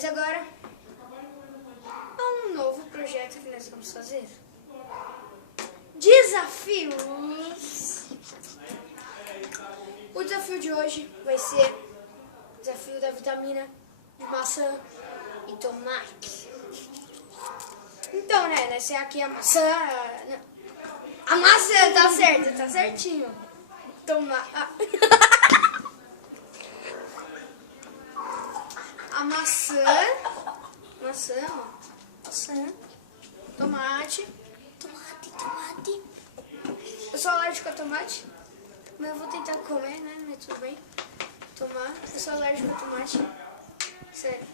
Mas agora é um novo projeto que nós vamos fazer. Desafios. O desafio de hoje vai ser o desafio da vitamina de maçã e tomate. Então, né, nessa aqui a maçã... A maçã tá certa, tá certinho. A maçã, ó. Maçã, tomate. Eu sou alérgico a tomate, mas eu vou tentar comer, né? Mas tudo bem. Eu sou alérgico a tomate. Sério.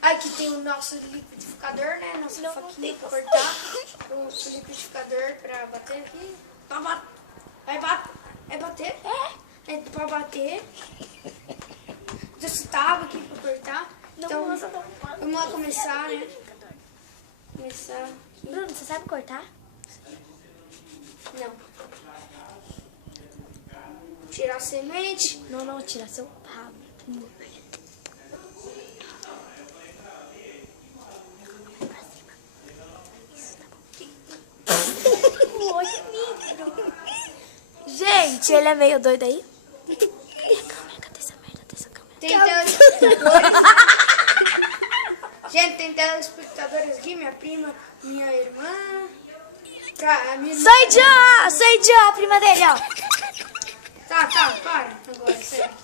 Aqui tem o nosso liquidificador, né? Nossa faquinha pra cortar. O liquidificador pra bater aqui. Vai bater? É pra bater. Esse tábua aqui pra cortar. Então, vamos lá começar, né? Bruno, você sabe cortar? Não. Tirar a semente. Não, tirar seu rabo. Gente, ele é meio doido aí. Cadê essa merda dessa câmera? Tem telespectadores. Gente, tem telespectadores aqui, minha prima, minha irmã. Sou John, a prima dele, ó. Tá, para. Agora, sério.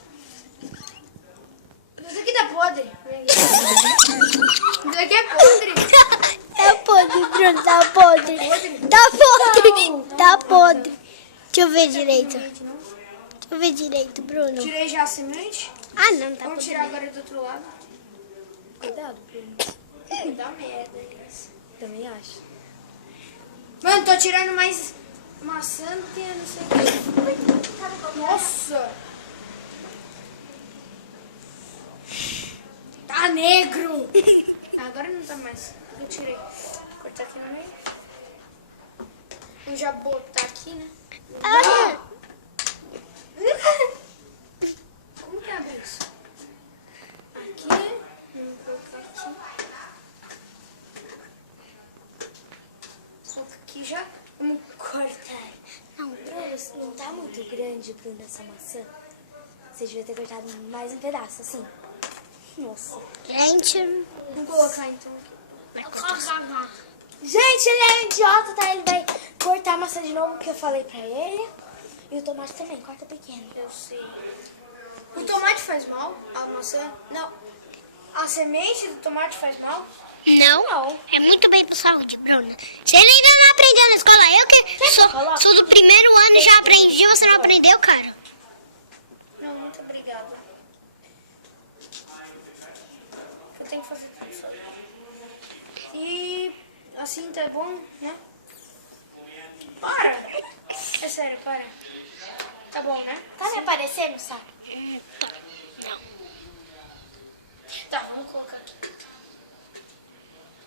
Isso aqui tá podre. Isso aqui é podre. Tá podre, Bruno, tá podre. Tá podre. Deixa eu ver direito. Bruno. Tirei já a semente. Ah, não, tá Vamos podre. tirar agora do outro lado. Cuidado, Bruno. Dá merda isso. Também acho. Mano, tô tirando mais maçã do que não sei o que. Nossa. Tá negro. Agora não tá mais. Eu tirei. Vou cortar aqui no meio. Vamos já botar aqui, né? Ah! Como que abre isso? Aqui. Vamos colocar aqui. Coloca aqui já. Vamos cortar. Não, Bruno, não tá muito grande, Bruno, essa maçã. Você devia ter cortado mais um pedaço, assim. Nossa. Gente, Vamos colocar então aqui. Gente, ele é um idiota, tá? Ele vai cortar a maçã de novo, que eu falei pra ele. E o tomate também, corta pequeno. Eu sei. O tomate faz mal? A maçã? Não. A semente do tomate faz mal? Não, é muito bem pra saúde, Bruna. Você ainda não aprendeu na escola. Eu que sou do primeiro ano e já aprendi, você não aprendeu, cara? Não, muito obrigada. Eu tenho que fazer tudo só. E assim tá bom, né? Para! É sério, para. Tá bom, né? Tá me aparecendo, sabe? Tá, vamos colocar aqui.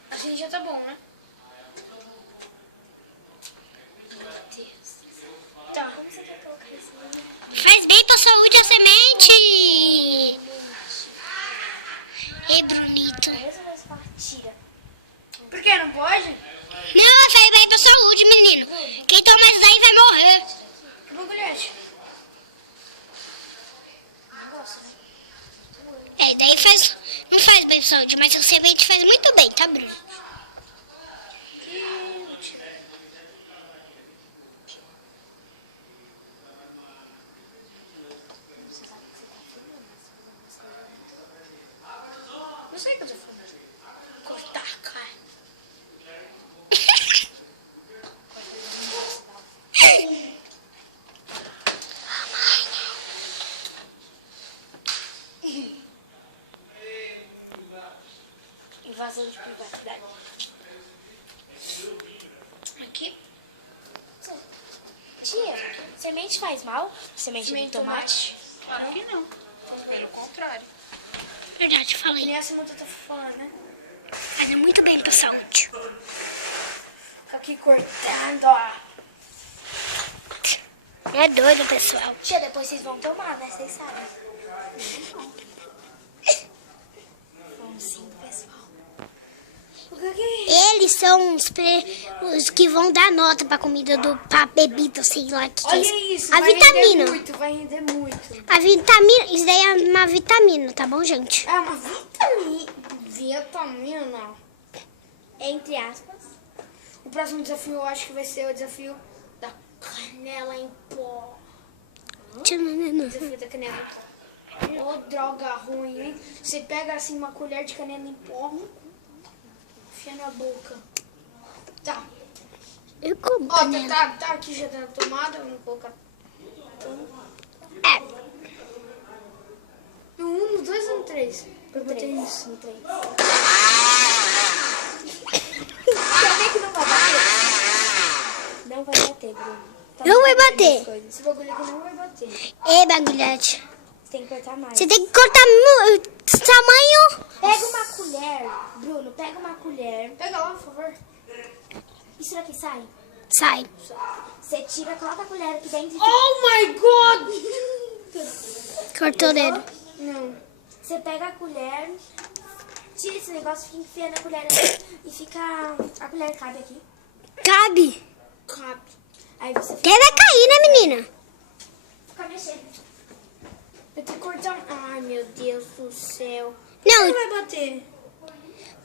Assim já tá bom, né? Meu Deus. Tá. Como você quer colocar isso? Faz bem pra saúde a semente. Ei, Brunito. Tira. Por que não pode? Não, faz bem pra saúde, menino. Quem toma isso daí vai morrer. Que bagulhete? Negócio, né? É, daí não faz bem pra saúde, mas a semente faz muito bem, tá, Bruno? Não sei o que eu tô falando. Cortar, cara. Invasão de privacidade. Aqui. Tia, semente faz mal? Semente de tomate? Claro que não. Pelo contrário. Verdade, Que falei. nem a Samanta tá falando, né? Faz muito bem pra saúde. Fica aqui cortando, ó. É doido, pessoal. Tia, depois vocês vão tomar, né? Vocês sabem. O que é? Eles são os que vão dar nota pra comida pra bebida, sei lá que é isso. Olha isso, A vai vitamina. render muito, vai render muito. A vitamina, isso daí é uma vitamina, tá bom, gente? É uma vitamina. Vitamina. Entre aspas. O próximo desafio eu acho que vai ser o desafio da canela em pó. Desafio da canela. Ô, droga ruim, hein? Você pega assim uma colher de canela em pó, enfia na boca. Tá. Eu como Ó, canela. tá aqui já na tomada, vamos colocar. É. No 1, no 2 ou no 3? Eu botei Três. isso. No 3. Sabia que não vai bater? Não vai bater, Bruno. Tá Não vai muito bater. as coisas. Esse bagulho aqui não vai bater. Ei, bagulhete. Você tem que cortar mais. Você tem que cortar tamanho. Pega uma colher, Bruno, pega uma colher. Pega lá, por favor. Isso daqui sai. Sai. Você tira, coloca a colher aqui dentro. Oh my god! Cortou o dedo. Não. Você pega a colher, tira esse negócio, fica enfiando a colher aqui, e fica... A colher cabe aqui. Cabe. Cabe. Aí você Até vai cair, né, menina? fica mexendo. Eu tenho que cortar. Ai, meu Deus do céu. Não, Não vai bater.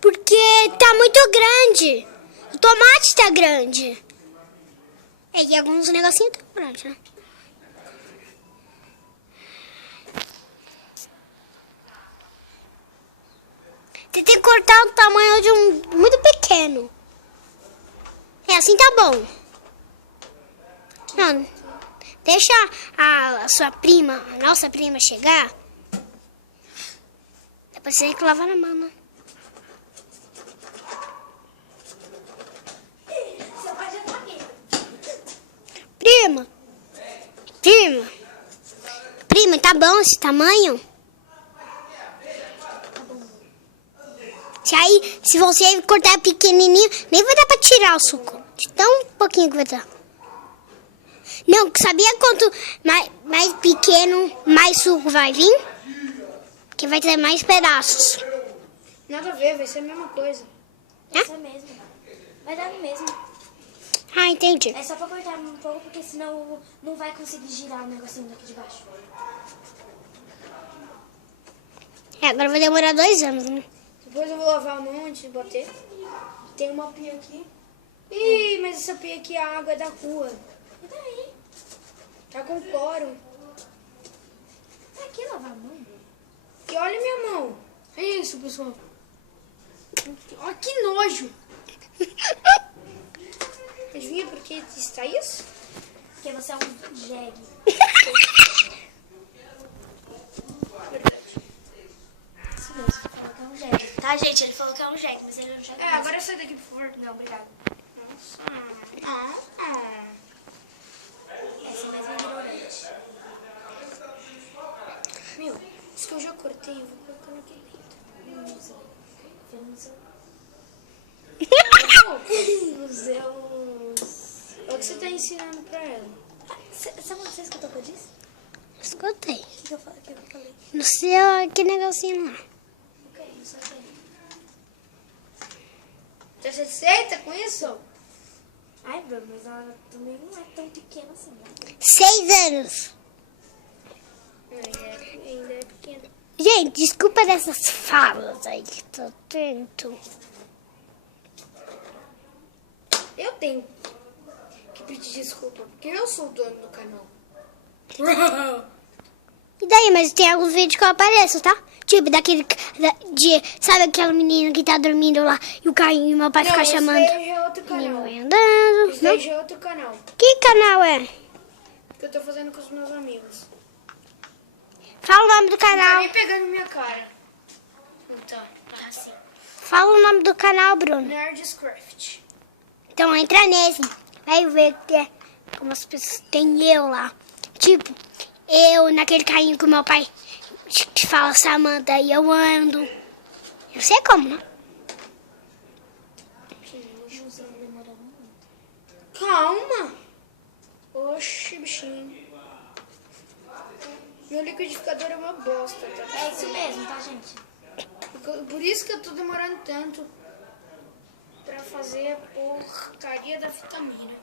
porque tá muito grande. O tomate tá grande. É, e alguns negocinhos tão grandes, né? Você tem que cortar o tamanho de um muito pequeno. É, assim tá bom. Não, deixa a sua prima, a nossa prima chegar. Depois você tem que lavar na mão, né? Seu pai já tá aqui. Prima, tá bom esse tamanho? Se você cortar pequenininho, nem vai dar pra tirar o suco. De tão pouquinho que vai dar. Não, sabia quanto mais pequeno, mais suco vai vir? Porque vai ter mais pedaços. Nada a ver, vai ser a mesma coisa. Isso mesmo. Vai dar no mesmo. Ah, entendi. É só pra cortar um pouco, porque senão não vai conseguir girar o negocinho daqui de baixo. É, agora vai demorar 2 anos, né? Depois eu vou lavar a mão antes de bater. Tem uma pia aqui. Ih, mas essa pia aqui, a água é da rua. E daí? Tá com cloro. Pra que lavar a mão? E olha minha mão. É isso, pessoal. Olha que nojo. Adivinha por que está isso? Porque você é um jegue. Verdade. Isso mesmo, falou que é um jegue. Tá, gente? Ele falou que é um jegue, mas ele é um jegue. É, mesmo. agora sai daqui, por favor. Não, obrigada. Nossa. Essa é mais ignorante. Meu, isso que eu já cortei, eu vou colocar naquele dentro. Não sei. Eu não sei. Os Zeus. É o que você tá ensinando pra ela. Você escutou o que eu disse? Escutei. O que eu falei? No seu, que negocinho lá. O que? Não sei o que. Você aceita com isso? Ai, Bruno, mas ela também não é tão pequena assim, né? 6 anos. Ainda é pequeno. Gente, desculpa dessas falas aí que tô tendo. Eu tenho que pedir desculpa, porque eu sou o dono do canal. E daí, mas tem alguns vídeos que eu apareço, tá? Tipo, daquele... sabe aquela menina que tá dormindo lá e o carrinho e meu pai fica chamando? Esse daí já é outro Menino canal. vai andando. Esse daí já é outro canal. Que canal é? Que eu tô fazendo com os meus amigos. Fala o nome do Tá canal. nem pegando minha cara. Então, tá assim. Fala o nome do canal, Bruno. Nerdscraft. Então entra nesse. Vai ver que é como as pessoas... Tem eu lá. Tipo, eu naquele carrinho que o meu pai que fala Samanta e eu ando. Eu sei como, né? Calma. Oxi, bichinho. Meu liquidificador é uma bosta, tá? É isso mesmo, tá, gente? Por isso que eu tô demorando tanto. fazer a porcaria da vitamina.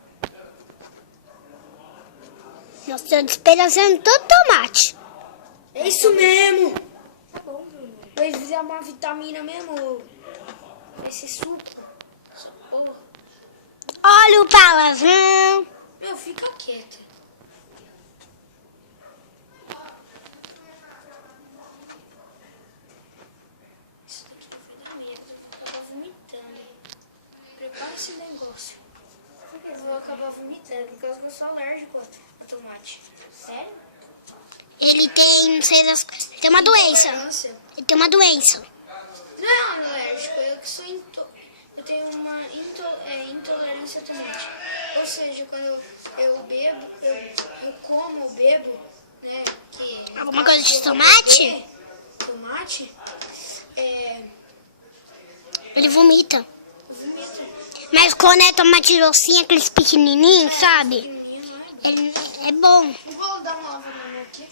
Nossa, tô despedaçando todo tomate. É isso mesmo! Tá bom, Bruno. Vai fazer uma vitamina mesmo. Vai ser suco. Essa porra. Olha o palavrão. Meu, fica quieta. Isso daqui não vai dar merda. Eu vou acabar vomitando. Prepara esse negócio. Eu vou acabar vomitando por causa que eu sou alérgico a tomate. Sério? Ele tem, não sei das coisas. Tem uma doença. Intolerância. Ele tem uma doença. Não é alérgico, eu que sou eu tenho uma intolerância a tomate. Ou seja, quando eu bebo, eu como ou bebo, né? Que, Alguma coisa de tomate? Tomate, Ele vomita. eu vomito. Mas quando é tomate docinho, aqueles pequenininhos, sabe? Pequenininho, né? Ele é bom. Vou dar uma lava na mão aqui.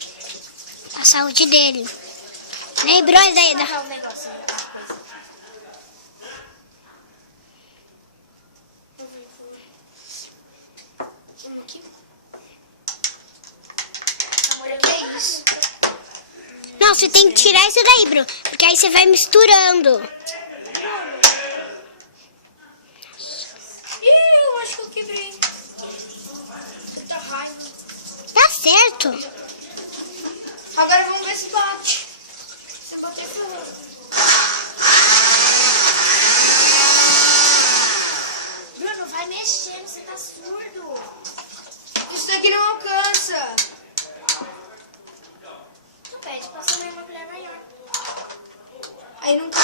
A saúde dele. Lembrou isso aí? Vou um negócio, uma coisa. Vamos aqui. Amor, eu Que é isso? Não, você tem que tirar isso daí, Bruno. Porque aí você vai misturando. Ih, eu acho que eu quebrei. Muita raiva. Tá certo. Agora vamos ver se bate. Se bater, ferrou. Bruno, vai mexendo, você tá surdo. Isso daqui não alcança. Tu pede pra sua uma colher maior. Aí não cai.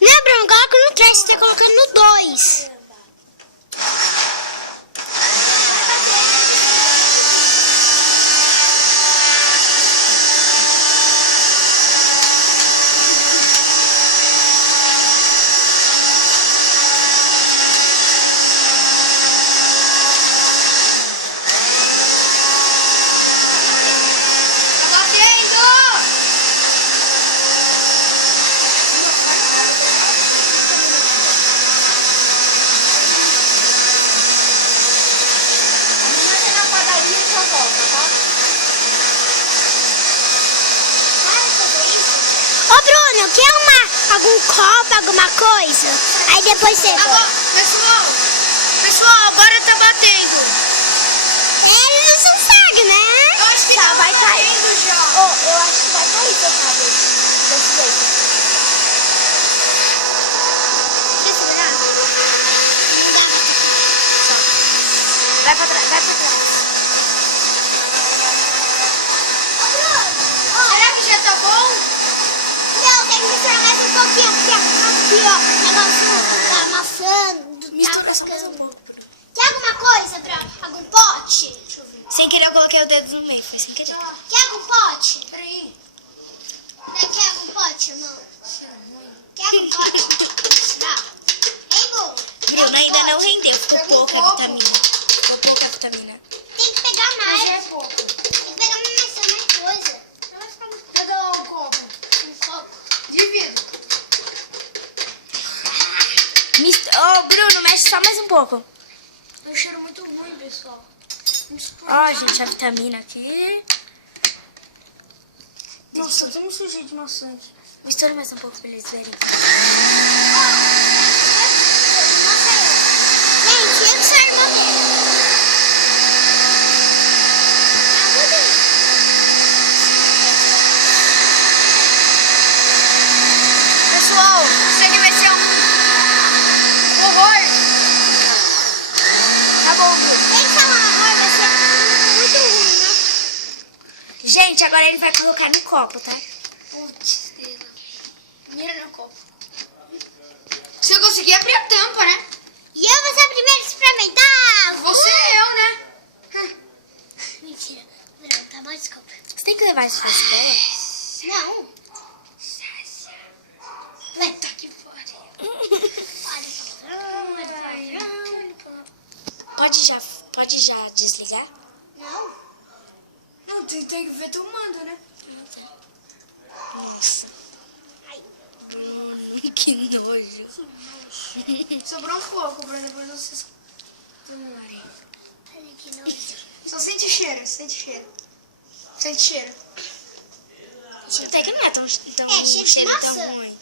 Não, Bruno, coloca no 3, você tá colocando no 2. Tá batendo! Vamos na padaria e já volta, tá? Vai fazer isso? Ô, Bruno, quer algum copo, alguma coisa? Aí depois você... Agora, pessoal, agora tá batendo. Eles não sabem, né? Eu acho que Tá, tá vai cair. batendo já. Oh, eu acho que vai cair seu tablet. Desse jeito. Quer segurar? Não dá. Vai pra trás, vai pra trás. Ô, Bruno, Será que já tá bom? não, tem que misturar mais um pouquinho. Aqui, ó. O negócio tá amassando. Mistura Tá só mais um ficando. pouco. Quer alguma coisa, Bruno? Algum pote? Deixa eu ver. Sem querer eu coloquei o dedo no meio, foi sem querer. Quer algum pote? Peraí. Quer algum pote, irmão? Quer algum pote? Não. Hein, Bu? Bruno, ainda não rendeu, ficou Pega um pouca copo. vitamina. Ficou pouca vitamina. Tem que pegar mais. Mas é pouco. Tem que pegar mais coisa. Não vai ficar muito Pega lá um copo. um copo. De vidro. Ô, Bruno, mexe só mais um pouco. É um cheiro muito ruim, pessoal. Ó, gente, a vitamina aqui. Nossa, eu tô me sujei de maçã aqui. Mistura mais um pouco pra eles verem. Gente, eu sou a irmã dele. Pessoal, isso aqui vai ser um horror. Tá bom, Bruno. Tem que falar agora, vai ser muito ruim, né? Gente, agora ele vai colocar no copo, tá? Putz, mira no copo. Se eu conseguir abrir a tampa, né? E eu vou ser a primeira a experimentar. Você é eu, né? Mentira. Não, tá bom, desculpa. Você tem que levar isso pra escola? Não. Puta que pariu. Pode já desligar? Não. Não, tem que ver tomando, né? Nossa. Ai, Bruno, que nojo. Sobrou um pouco, Bruno, depois vocês tomarem. Olha que nojo. Só sente cheiro, sente cheiro. Sente cheiro. Até que não é tão cheiro de cheiro tão maçã. ruim.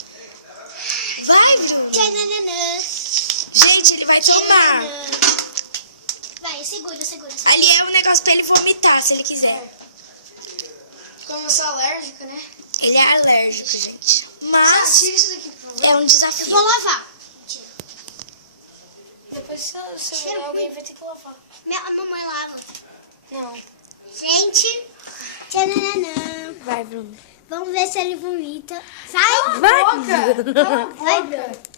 Vai, Bruno. Tchananã. Gente, ele vai tomar. Vai, segura. Ali é um negócio pra ele vomitar, se ele quiser. Como eu sou alérgica, né? Ele é alérgico, gente. Ah, Mas tira isso daqui, por favor. é um desafio. Eu vou lavar. Depois se Cheiro alguém ruim. vai ter que lavar. A mamãe lava. Não. Gente, tchananã. Vai, Bruno. Vamos ver se ele vomita. Sai! Vai, Boca! Cala a Vai, boca! Bruno.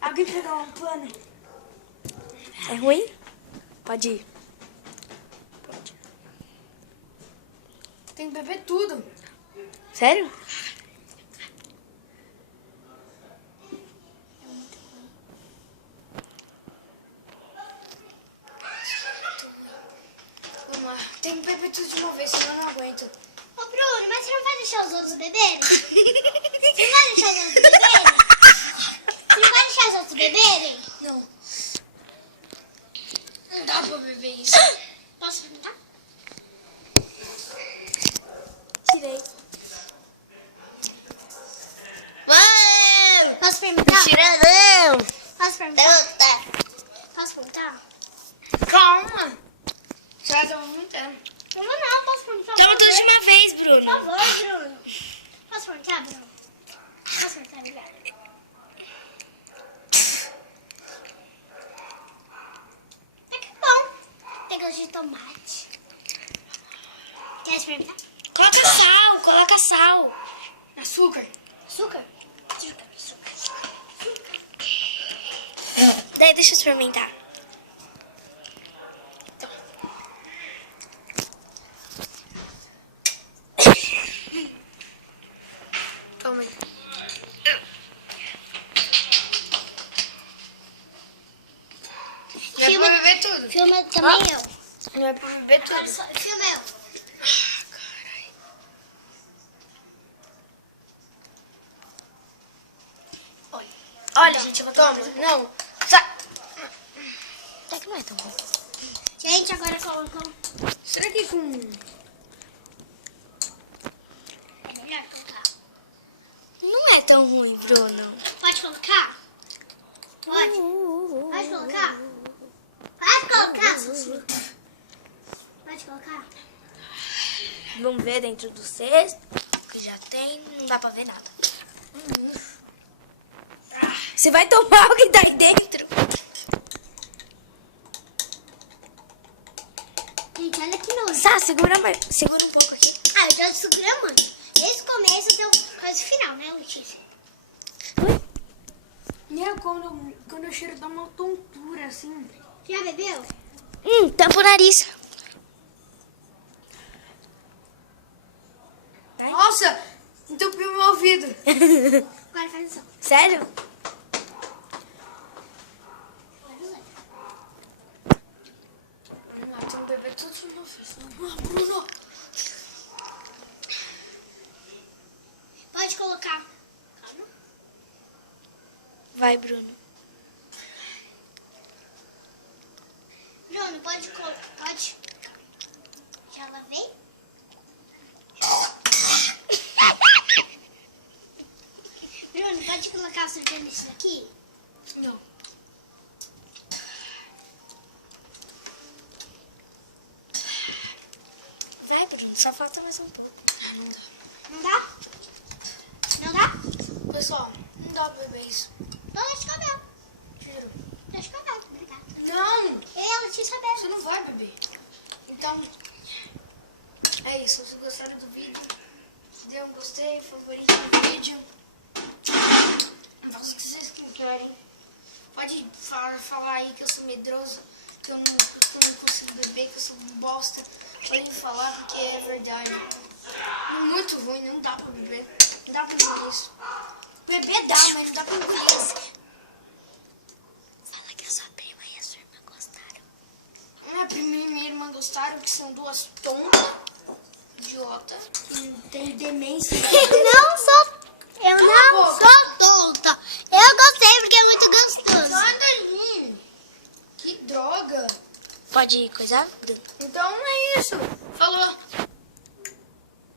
Alguém pegar um pano? É ruim? Pode ir. Pode. Tem que beber tudo. Sério? Vamos lá. Tem que beber tudo de uma vez, senão eu não aguento. Ô, Bruno, mas você não vai deixar os outros beberem? Você não vai deixar os outros beberem? Você não vai deixar os outros beberem? Não. Não dá pra beber isso. Posso perguntar? Tirei. Posso perguntar? Tiradão! Posso perguntar? Posso perguntar? Calma. Já tô vomitando. Não, posso perguntar? Toma por tudo de favor? uma vez, Por Bruno. favor, Bruno. Posso perguntar, Bruno? Posso perguntar, obrigada. É que bom. Tem gosto de tomate. Quer experimentar? Coloca sal. Açúcar. Açúcar? Açúcar. Daí deixa eu experimentar. Toma aí. Não é Filma- pra beber tudo. Filma também eu. Não é pra beber tudo. Filma eu. Olha, gente, eu vou Toma. Não. Sai. Até que não é tão ruim. Gente, agora colocou. Será que com... É melhor colocar. Não é tão ruim, Bruno. Pode colocar? Pode. Pode colocar? Pode colocar, Sussu. Pode colocar? Vamos ver dentro do cesto, que já tem, não dá pra ver nada. Você vai tomar o que tá aí dentro? Gente, olha que nojo. Sá, segura um pouco aqui. Ah, eu já segurando. Esse começo até o quase final, né, Letícia? E é quando eu cheiro dá uma tontura, assim. Já bebeu? Tampa o nariz. Nossa, entupiu meu ouvido. Agora faz isso. Sério? Vamos lá, tem que beber tudo de uma vez. Ah, Bruno. Pode colocar. Calma. Vai, Bruno. Bruno, pode colocar. Pode. Já lavei? Bruno, pode colocar a cerveja nisso aqui? Não. Vai, Bruno. Só falta mais um pouco. Não dá. Não dá? Não dá? Pessoal, não dá pra beber isso. Então deixa eu ver. Tiro. Deixa eu ver. Obrigada. Não, Eu, Letícia, bebe. você não vai beber. Então, é isso. Se gostaram do vídeo, dê um gostei, favorito no vídeo. Faça o que vocês quiserem. Pode falar aí que eu sou medroso, que eu não consigo beber, que eu sou bosta. Podem falar porque é verdade. Muito ruim, não dá pra beber. Não dá pra engolir isso. Beber dá, mas não dá pra engolir isso. Fala que a sua prima e a sua irmã gostaram. Minha prima e minha irmã gostaram, que são duas tontas, idiota, que tem demência. Não sou. Eu Cala a não boca. sou tonta. Eu gostei porque é muito gostoso. Sai daí. Que droga. Pode coisar? Então é isso. Falou.